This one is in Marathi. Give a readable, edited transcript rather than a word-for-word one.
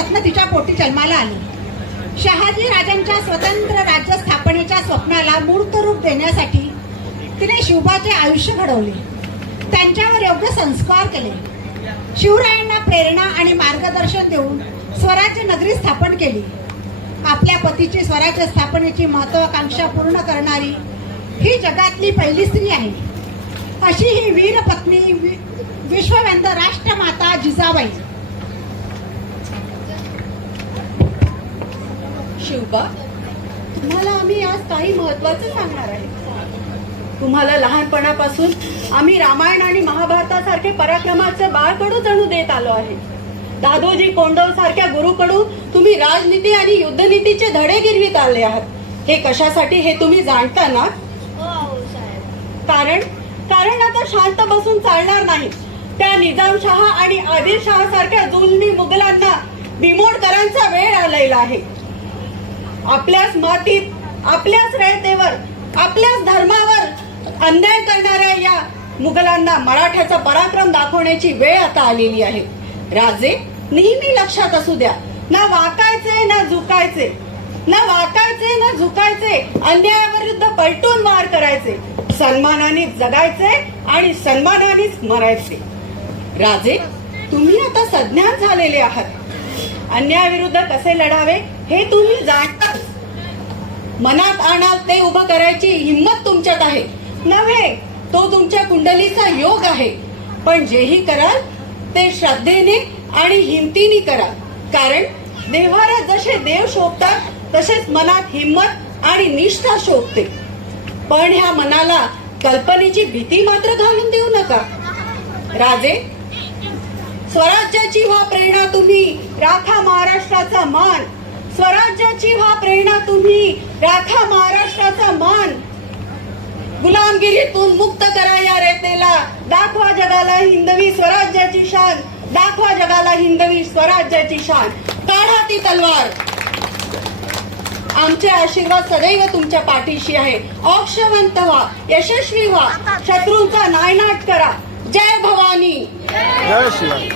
रत्न तिच्या पोटी जन्माला आले. शहाजी राजांच्या स्वतंत्र राज्य स्थापनेच्या स्वप्नाला मूर्त रूप देण्यासाठी तिने शिवबाचे आयुष्य घडवले, त्यांच्यावर योग्य संस्कार केले. शिवरायांना प्रेरणा आणि मार्गदर्शन देऊन स्वराज्य नगरी स्थापन केली. आपल्या पतीची स्वराज्य स्थापनेची महत्वाकांक्षा पूर्ण करणारी ही जगातली पहिली स्त्री आहे. अशी ही वीर पत्नी विश्ववंद राष्ट्रमाता जिजाबाई. शिवबा, तुम्हाला आम्ही आज काही महत्वाचं सांगणार आहे. तुम्हाला लहानपणापासून आम्ही रामायण आणि महाभारतासारखे पराक्रमाचे बाळकडू जणू देत आलो आहे. दादोजी कोंडव सारख्या गुरुकडून तुम्ही राजनीती आणि युद्धनीतीचे धडे गिरवित आले आहात. हे कशासाठी हे तुम्ही जाणता ना? कारण आता शांत बसून चालणार नाही. त्या निजामशाह आणि आदिलशाह सारख्या जुलमी मुघलांना बिमोड करायचा वेळ आलेला आहे. आपल्याच मातीत, आपल्याच रयतेवर, आपल्याच धर्मावर अन्याय करणाऱ्या या मुघलांना मराठ्याचा पराक्रम दाखवण्याची वेळ आता आलेली आहे. राजे, नेहमी लक्षात असू द्या, ना वाकायचे ना झुकायचे, ना वाकायचे ना झुकायचे, अन्यायाविरुद्ध पलटून वार करायचे, सन्मानाने जगायचे आणि सन्मानानेच मरायचे. राजे, तुम्ही आता सज्ञान झालेले आहात. अन्यायाविरुद्ध कसे लढावे हे तुम्ही जाणता. मनात आणाल ते उभं करायची हिंमत तुमच्यात आहे. नव्हे, तो तुमच्या कुंडलीचा योग आहे. पण जेही कराल ते श्रद्धेने आणि हिमतीने करा. कारण देव्हाऱ्यात जसे देव शोभतात तसेच मनात हिंमत आणि निष्ठा शोभते. पण ह्या मनाला कल्पनेची भीती मात्र घालून देऊ नका. राजे, स्वराज्याची व्हा प्रेरणा तुम्ही, राखा महाराष्ट्राचा मान. स्वराज्याची व्हा प्रेरणा तुम्ही, राखा महाराष्ट्राचा मान. गुलामगिरीतून मुक्त करा या रयतेला, दाखवा जगाला हिंदवी स्वराज्याची शान, दाखवा जगाला हिंदवी स्वराज्याची शान. काढा ती तलवार. आमचे आशीर्वाद सदैव तुमच्या पाठीशी आहे. औक्षवंत व्हा, यशस्वी व्हा, शत्रूंचा नायनाट करा. जय भवानी. जय शिवाजी.